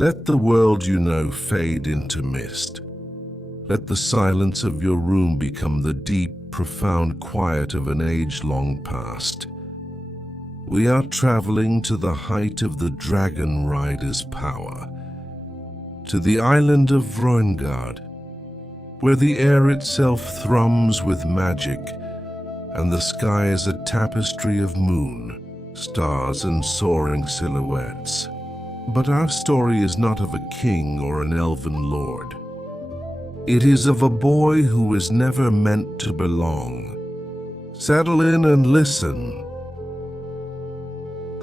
Let the world you know fade into mist. Let the silence of your room become the deep, profound quiet of an age long past. We are traveling to the height of the dragon rider's power, to the island of Vroengard, where the air itself thrums with magic, and the sky is a tapestry of moon, stars, and soaring silhouettes. But our story is not of a king or an elven lord. It is of a boy who was never meant to belong. Settle in and listen.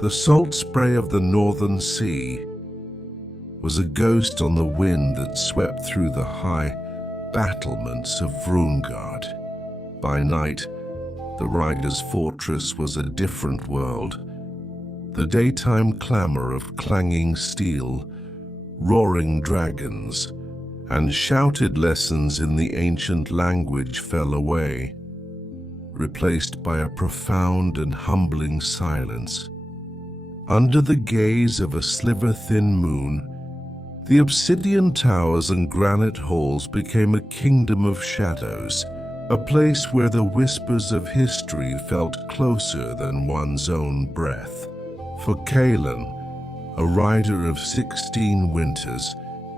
The salt spray of the northern sea was a ghost on the wind that swept through the high battlements of Vroengard. By night, the rider's fortress was a different world. The daytime clamor of clanging steel, roaring dragons, and shouted lessons in the ancient language fell away, replaced by a profound and humbling silence. Under the gaze of a sliver-thin moon, the obsidian towers and granite halls became a kingdom of shadows, a place where the whispers of history felt closer than one's own breath. For Kaelan, a rider of 16 winters,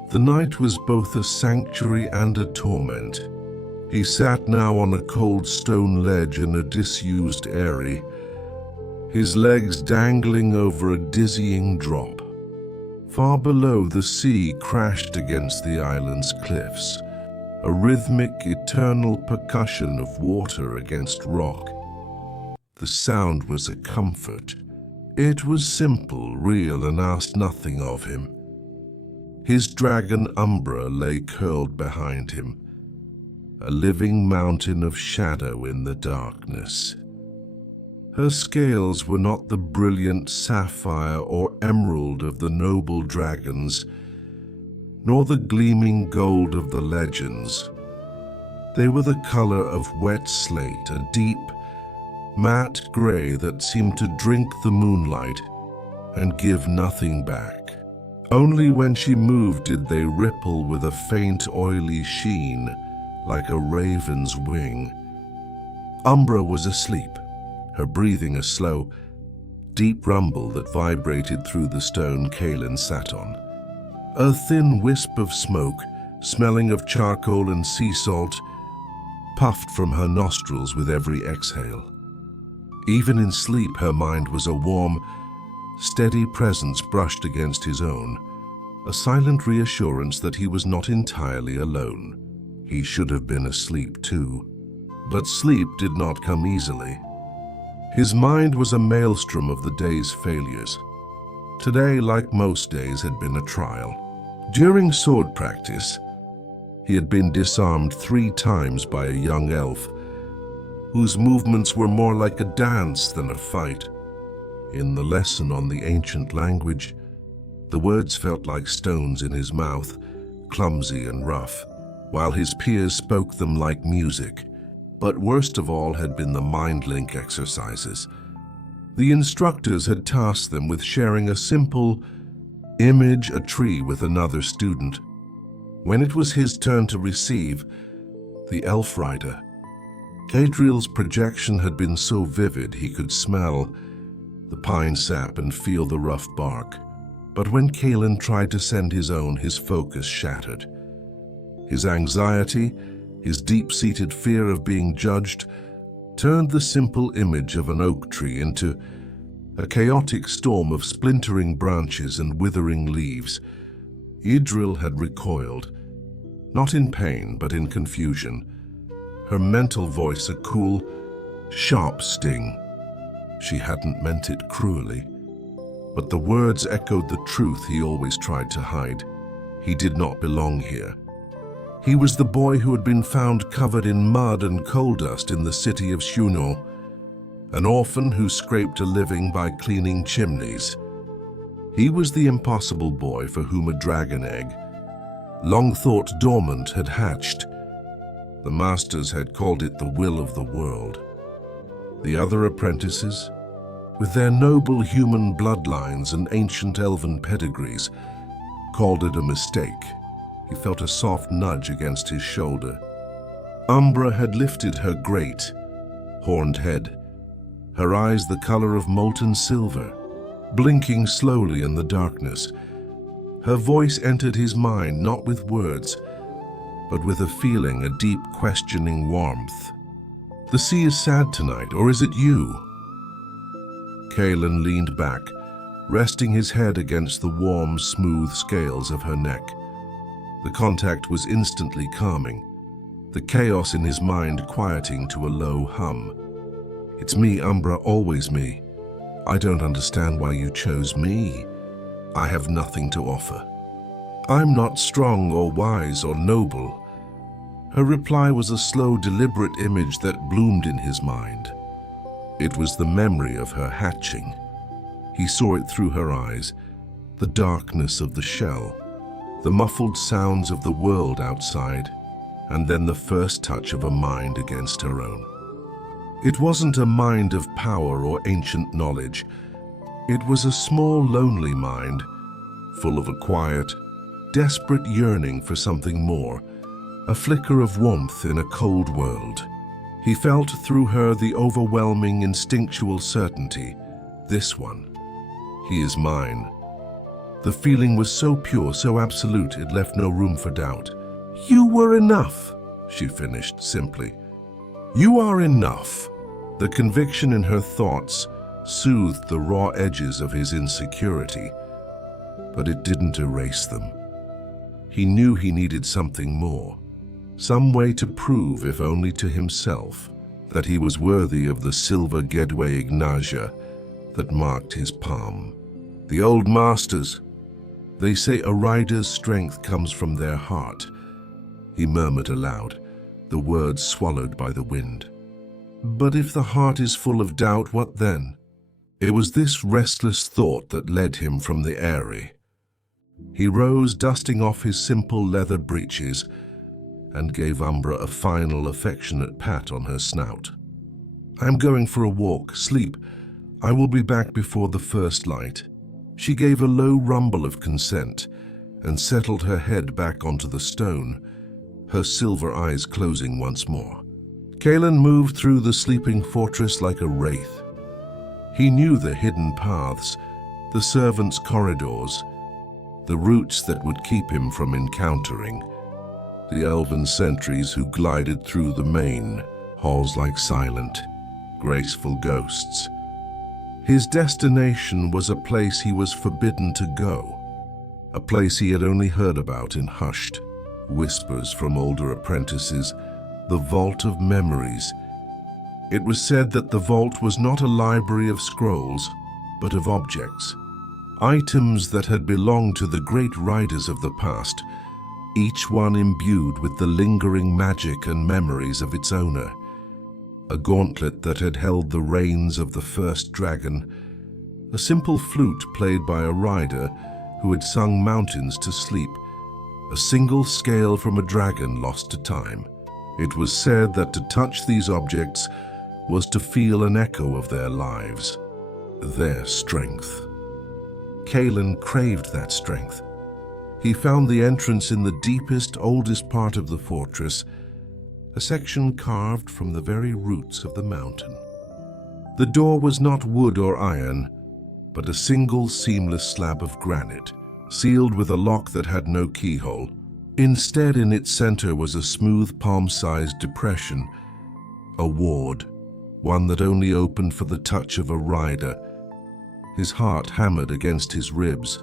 the night was both a sanctuary and a torment. He sat now on a cold stone ledge in a disused eyrie, his legs dangling over a dizzying drop. Far below, the sea crashed against the island's cliffs, a rhythmic, eternal percussion of water against rock. The sound was a comfort. It was simple, real, and asked nothing of him. His dragon Umbra lay curled behind him, a living mountain of shadow in the darkness. Her scales were not the brilliant sapphire or emerald of the noble dragons, nor the gleaming gold of the legends. They were the color of wet slate, a deep, matte gray that seemed to drink the moonlight and give nothing back. Only when she moved did they ripple with a faint, oily sheen, like a raven's wing. Umbra was asleep, her breathing a slow, deep rumble that vibrated through the stone Kaelan sat on. A thin wisp of smoke, smelling of charcoal and sea salt, puffed from her nostrils with every exhale. Even in sleep, her mind was a warm, steady presence brushed against his own, a silent reassurance that he was not entirely alone. He should have been asleep too, but sleep did not come easily. His mind was a maelstrom of the day's failures. Today, like most days, had been a trial. During sword practice, he had been disarmed 3 times by a young elf, whose movements were more like a dance than a fight. In the lesson on the ancient language, the words felt like stones in his mouth, clumsy and rough, while his peers spoke them like music. But worst of all had been the mind link exercises. The instructors had tasked them with sharing a simple image a tree with another student. When it was his turn to receive, the elf rider, Gadriel's projection had been so vivid he could smell the pine sap and feel the rough bark. But when Kaelan tried to send his own, his focus shattered. His anxiety, his deep-seated fear of being judged, turned the simple image of an oak tree into a chaotic storm of splintering branches and withering leaves. Idril had recoiled, not in pain but in confusion, her mental voice a cool, sharp sting. She hadn't meant it cruelly, but the words echoed the truth he always tried to hide. He did not belong here. He was the boy who had been found covered in mud and coal dust in the city of Shunor, an orphan who scraped a living by cleaning chimneys. He was the impossible boy for whom a dragon egg, long thought dormant, had hatched. The masters had called it the will of the world. The other apprentices, with their noble human bloodlines and ancient elven pedigrees, called it a mistake. He felt a soft nudge against his shoulder. Umbra had lifted her great, horned head, her eyes the color of molten silver, blinking slowly in the darkness. Her voice entered his mind not with words, but with a feeling, a deep, questioning warmth. "The sea is sad tonight, or is it you?" Kaelan leaned back, resting his head against the warm, smooth scales of her neck. The contact was instantly calming, the chaos in his mind quieting to a low hum. "It's me, Umbra, always me. I don't understand why you chose me. I have nothing to offer. I'm not strong or wise or noble." Her reply was a slow, deliberate image that bloomed in his mind. It was the memory of her hatching. He saw it through her eyes, the darkness of the shell, the muffled sounds of the world outside, and then the first touch of a mind against her own. It wasn't a mind of power or ancient knowledge. It was a small, lonely mind, full of a quiet, desperate yearning for something more, a flicker of warmth in a cold world. He felt through her the overwhelming instinctual certainty, this one, he is mine. The feeling was so pure, so absolute, it left no room for doubt. "You were enough," she finished simply. "You are enough." The conviction in her thoughts soothed the raw edges of his insecurity, but it didn't erase them. He knew he needed something more, some way to prove, if only to himself, that he was worthy of the silver Gedwe Ignasia that marked his palm. "The old masters, they say a rider's strength comes from their heart," he murmured aloud, the words swallowed by the wind. "But if the heart is full of doubt, what then?" It was this restless thought that led him from the eyrie. He rose, dusting off his simple leather breeches, and gave Umbra a final affectionate pat on her snout. "I'm going for a walk. Sleep. I will be back before the first light." She gave a low rumble of consent and settled her head back onto the stone, her silver eyes closing once more. Kaelan moved through the sleeping fortress like a wraith. He knew the hidden paths, the servants' corridors, the routes that would keep him from encountering the elven sentries who glided through the main halls like silent, graceful ghosts. His destination was a place he was forbidden to go, a place he had only heard about in hushed whispers from older apprentices, the Vault of Memories. It was said that the vault was not a library of scrolls, but of objects, items that had belonged to the great riders of the past, each one imbued with the lingering magic and memories of its owner. A gauntlet that had held the reins of the first dragon, a simple flute played by a rider who had sung mountains to sleep, a single scale from a dragon lost to time. It was said that to touch these objects was to feel an echo of their lives, their strength. Kaelan craved that strength. He found the entrance in the deepest, oldest part of the fortress, a section carved from the very roots of the mountain. The door was not wood or iron, but a single seamless slab of granite, sealed with a lock that had no keyhole. Instead, in its center was a smooth palm-sized depression, a ward, one that only opened for the touch of a rider. His heart hammered against his ribs.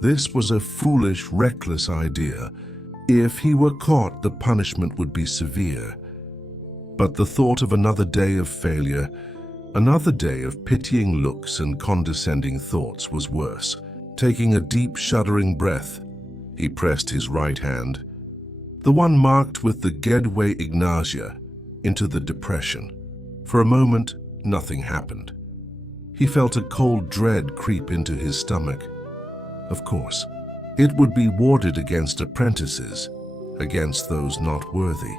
This was a foolish, reckless idea. If he were caught, the punishment would be severe. But the thought of another day of failure, another day of pitying looks and condescending thoughts was worse. Taking a deep, shuddering breath, he pressed his right hand, the one marked with the Gedwe Ignasia, into the depression. For a moment, nothing happened. He felt a cold dread creep into his stomach. Of course, it would be warded against apprentices, against those not worthy.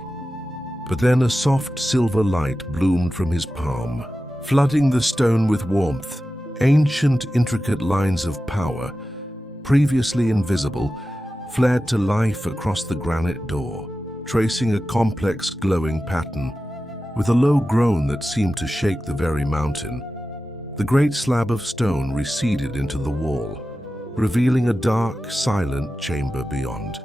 But then a soft silver light bloomed from his palm, flooding the stone with warmth, ancient, intricate lines of power, previously invisible, flared to life across the granite door, tracing a complex glowing pattern. With a low groan that seemed to shake the very mountain, the great slab of stone receded into the wall, revealing a dark, silent chamber beyond.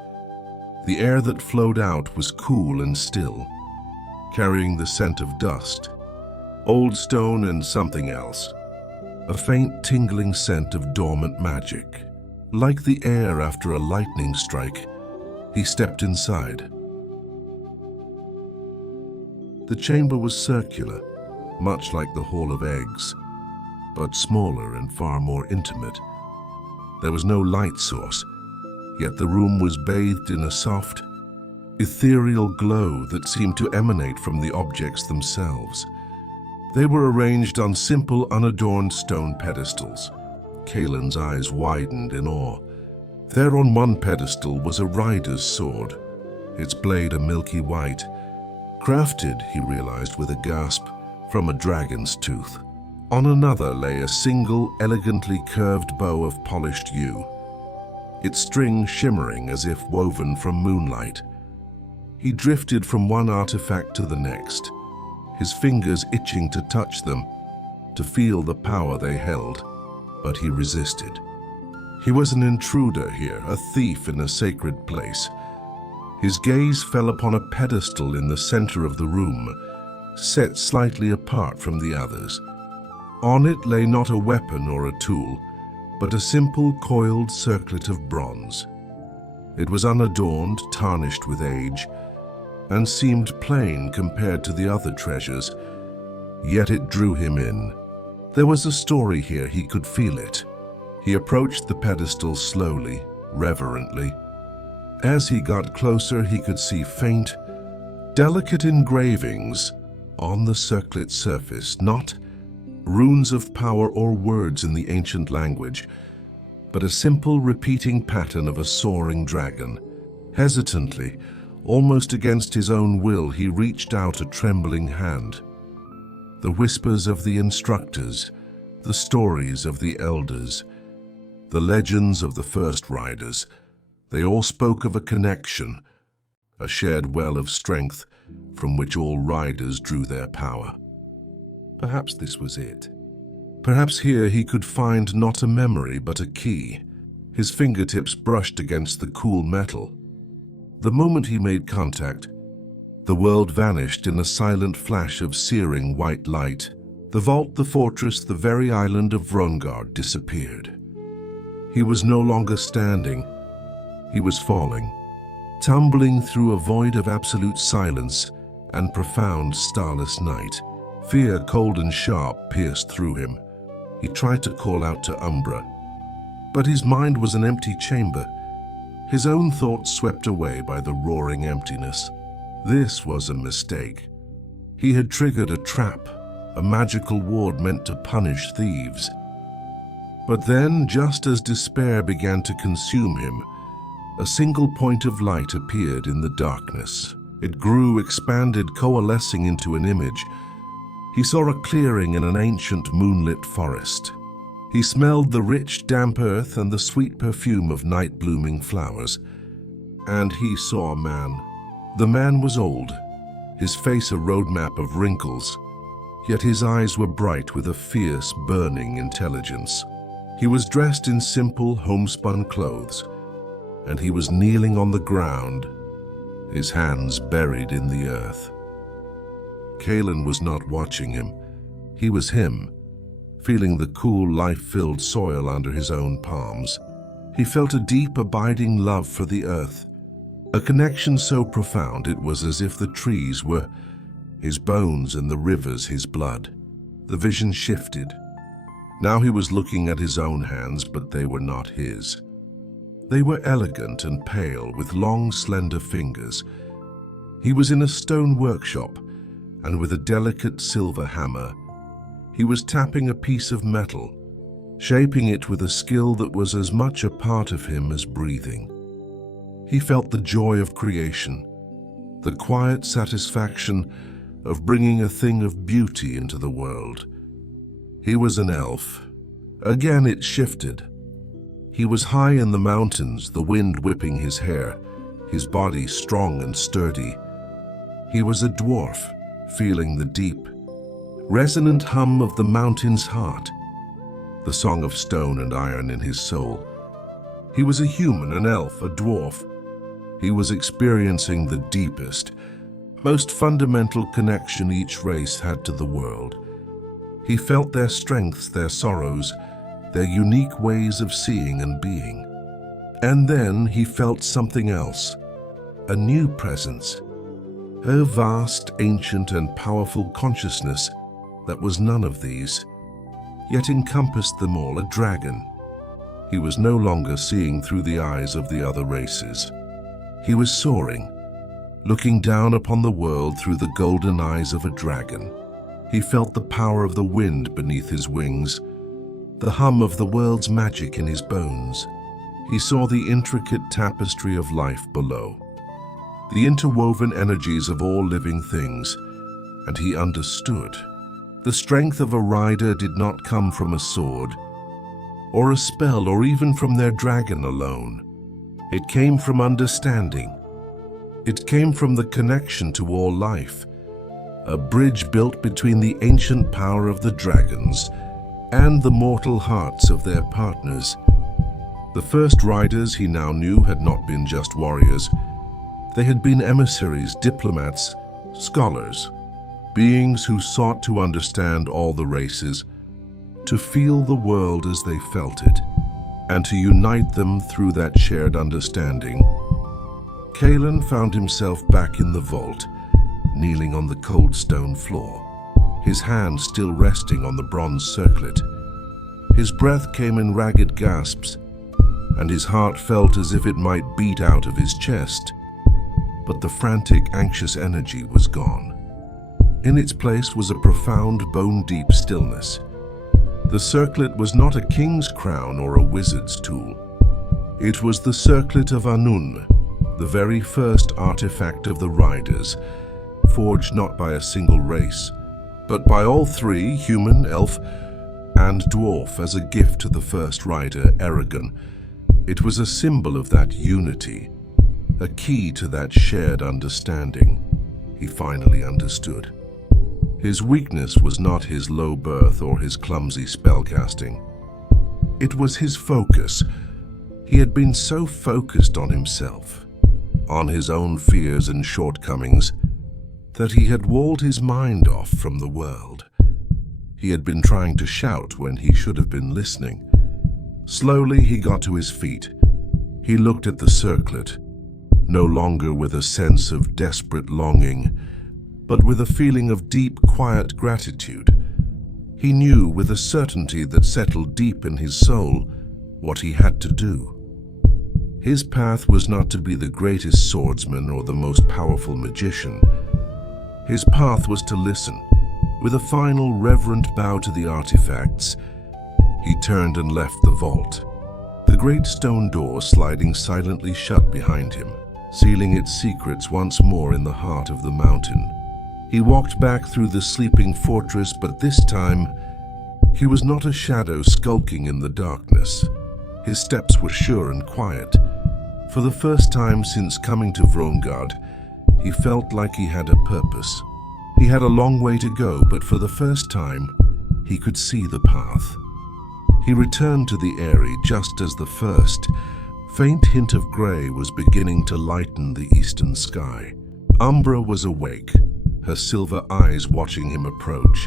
The air that flowed out was cool and still, carrying the scent of dust, old stone and something else, a faint tingling scent of dormant magic. Like the air after a lightning strike, he stepped inside. The chamber was circular, much like the Hall of Eggs, but smaller and far more intimate. There was no light source, yet the room was bathed in a soft, ethereal glow that seemed to emanate from the objects themselves. They were arranged on simple, unadorned stone pedestals. Kaelan's eyes widened in awe. There on one pedestal was a rider's sword, its blade a milky white, crafted, he realized with a gasp, from a dragon's tooth. On another lay a single, elegantly curved bow of polished yew, its string shimmering as if woven from moonlight. He drifted from one artifact to the next, his fingers itching to touch them, to feel the power they held, but he resisted. He was an intruder here, a thief in a sacred place. His gaze fell upon a pedestal in the center of the room, set slightly apart from the others. On it lay not a weapon or a tool, but a simple coiled circlet of bronze. It was unadorned, tarnished with age, and seemed plain compared to the other treasures, yet it drew him in. There was a story here, he could feel it. He approached the pedestal slowly, reverently. As he got closer, he could see faint, delicate engravings on the circlet's surface, not runes of power or words in the ancient language, but a simple repeating pattern of a soaring dragon. Hesitantly, almost against his own will, he reached out a trembling hand. The whispers of the instructors, the stories of the elders, the legends of the first riders, they all spoke of a connection, a shared well of strength from which all riders drew their power. Perhaps this was it. Perhaps here he could find not a memory but a key. His fingertips brushed against the cool metal. The moment he made contact, the world vanished in a silent flash of searing white light. The vault, the fortress, the very island of Vroengard disappeared. He was no longer standing. He was falling, tumbling through a void of absolute silence and profound starless night. Fear, cold and sharp, pierced through him. He tried to call out to Umbra, but his mind was an empty chamber, his own thoughts swept away by the roaring emptiness. This was a mistake. He had triggered a trap, a magical ward meant to punish thieves. But then, just as despair began to consume him, a single point of light appeared in the darkness. It grew, expanded, coalescing into an image. He saw a clearing in an ancient moonlit forest. He smelled the rich, damp earth and the sweet perfume of night-blooming flowers. And he saw a man. The man was old, his face a roadmap of wrinkles, yet his eyes were bright with a fierce, burning intelligence. He was dressed in simple, homespun clothes, and he was kneeling on the ground, his hands buried in the earth. Kaelan was not watching him. He was him, feeling the cool, life-filled soil under his own palms. He felt a deep, abiding love for the earth, a connection so profound it was as if the trees were his bones and the rivers his blood. The vision shifted. Now he was looking at his own hands, but they were not his. They were elegant and pale, with long, slender fingers. He was in a stone workshop, and with a delicate silver hammer, he was tapping a piece of metal, shaping it with a skill that was as much a part of him as breathing. He felt the joy of creation, the quiet satisfaction of bringing a thing of beauty into the world. He was an elf. Again it shifted. He He was high in the mountains, the wind whipping his hair, his body strong and sturdy. He was a dwarf, feeling the deep, resonant hum of the mountain's heart, the song of stone and iron in his soul. He was a human, an elf, a dwarf. He was experiencing the deepest, most fundamental connection each race had to the world. He felt their strengths, their sorrows, their unique ways of seeing and being. And then he felt something else, a new presence, a vast, ancient, and powerful consciousness that was none of these, yet encompassed them all, a dragon. He was no longer seeing through the eyes of the other races. He was soaring, looking down upon the world through the golden eyes of a dragon. He felt the power of the wind beneath his wings, the hum of the world's magic in his bones. He saw the intricate tapestry of life below, the interwoven energies of all living things, and he understood. The strength of a rider did not come from a sword, or a spell, or even from their dragon alone. It came from understanding. It came from the connection to all life, a bridge built between the ancient power of the dragons and the mortal hearts of their partners. The first riders, he now knew, had not been just warriors. They had been emissaries, diplomats, scholars, beings who sought to understand all the races, to feel the world as they felt it, and to unite them through that shared understanding. Kaelan found himself back in the vault, kneeling on the cold stone floor, his hand still resting on the bronze circlet. His breath came in ragged gasps, and his heart felt as if it might beat out of his chest. But the frantic, anxious energy was gone. In its place was a profound, bone-deep stillness. The circlet was not a king's crown or a wizard's tool. It was the circlet of Anun, the very first artifact of the riders, forged not by a single race, but by all three, human, elf, and dwarf, as a gift to the first rider, Eragon. It was a symbol of that unity, a key to that shared understanding. He finally understood. His weakness was not his low birth or his clumsy spellcasting. It was his focus. He had been so focused on himself, on his own fears and shortcomings, that he had walled his mind off from the world. He had been trying to shout when he should have been listening. Slowly he got to his feet. He looked at the circlet, no longer with a sense of desperate longing, but with a feeling of deep, quiet gratitude. He knew with a certainty that settled deep in his soul what he had to do. His path was not to be the greatest swordsman or the most powerful magician. His path was to listen. With a final reverent bow to the artifacts, he turned and left the vault, the great stone door sliding silently shut behind him, sealing its secrets once more in the heart of the mountain. He walked back through the sleeping fortress, but this time he was not a shadow skulking in the darkness. His steps were sure and quiet. For the first time since coming to Vroengard, he felt like he had a purpose. He had a long way to go, but for the first time, he could see the path. He returned to the eyrie just as the first, faint hint of grey was beginning to lighten the eastern sky. Umbra was awake, her silver eyes watching him approach.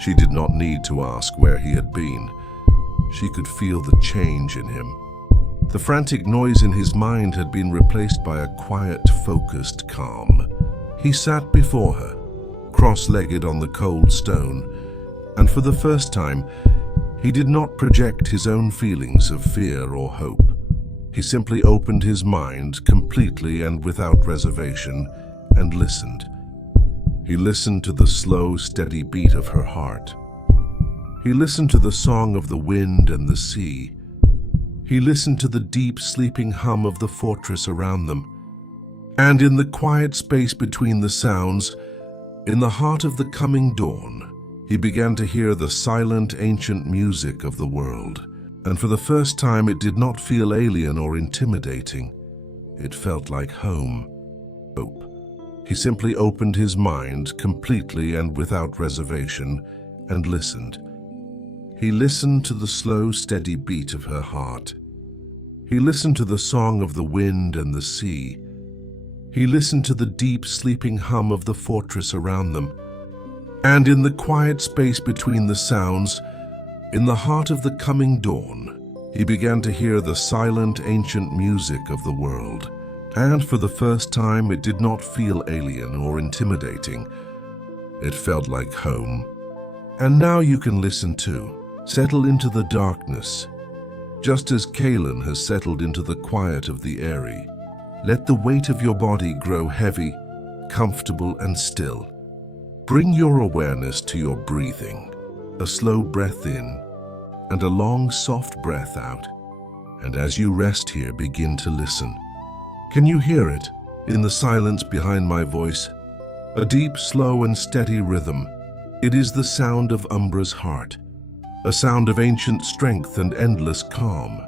She did not need to ask where he had been. She could feel the change in him. The frantic noise in his mind had been replaced by a quiet, focused calm. He sat before her, cross-legged on the cold stone, and for the first time, he did not project his own feelings of fear or hope. He simply opened his mind completely and without reservation and listened. He listened to the slow, steady beat of her heart. He listened to the song of the wind and the sea. He listened to the deep, sleeping hum of the fortress around them. And in the quiet space between the sounds, in the heart of the coming dawn, he began to hear the silent, ancient music of the world, and for the first time it did not feel alien or intimidating. It felt like home. He simply opened his mind completely and without reservation and listened. He listened to the slow, steady beat of her heart. He listened to the song of the wind and the sea. He listened to the deep, sleeping hum of the fortress around them. And in the quiet space between the sounds, in the heart of the coming dawn, he began to hear the silent, ancient music of the world. And for the first time, it did not feel alien or intimidating. It felt like home. And now you can listen too. Settle into the darkness, just as Kaelan has settled into the quiet of the eyrie. Let the weight of your body grow heavy, comfortable, and still. Bring your awareness to your breathing, a slow breath in and a long, soft breath out. And as you rest here, begin to listen. Can you hear it in the silence behind my voice? A deep, slow, and steady rhythm. It is the sound of Umbra's heart. A sound of ancient strength and endless calm.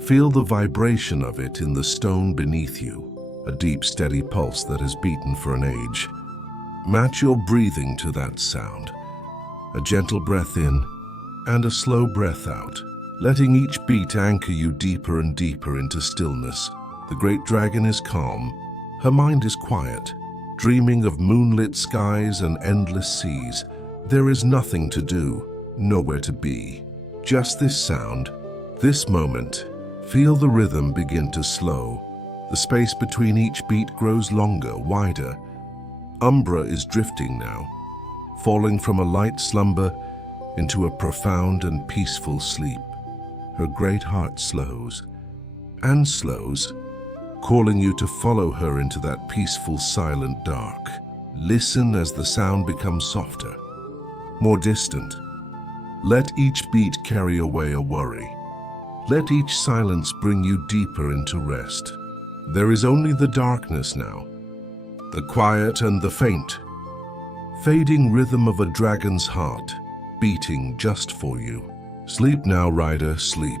Feel the vibration of it in the stone beneath you, a deep, steady pulse that has beaten for an age. Match your breathing to that sound. A gentle breath in and a slow breath out, letting each beat anchor you deeper and deeper into stillness. The great dragon is calm. Her mind is quiet, dreaming of moonlit skies and endless seas. There is nothing to do. Nowhere to be. Just this sound, this moment. Feel the rhythm begin to slow. The space between each beat grows longer, wider. Umbra is drifting now, falling from a light slumber into a profound and peaceful sleep. Her great heart slows and slows, calling you to follow her into that peaceful, silent dark. Listen as the sound becomes softer, more distant. Let each beat carry away a worry. Let each silence bring you deeper into rest. There is only the darkness now, the quiet and the faint, fading rhythm of a dragon's heart, beating just for you. Sleep now, rider, sleep.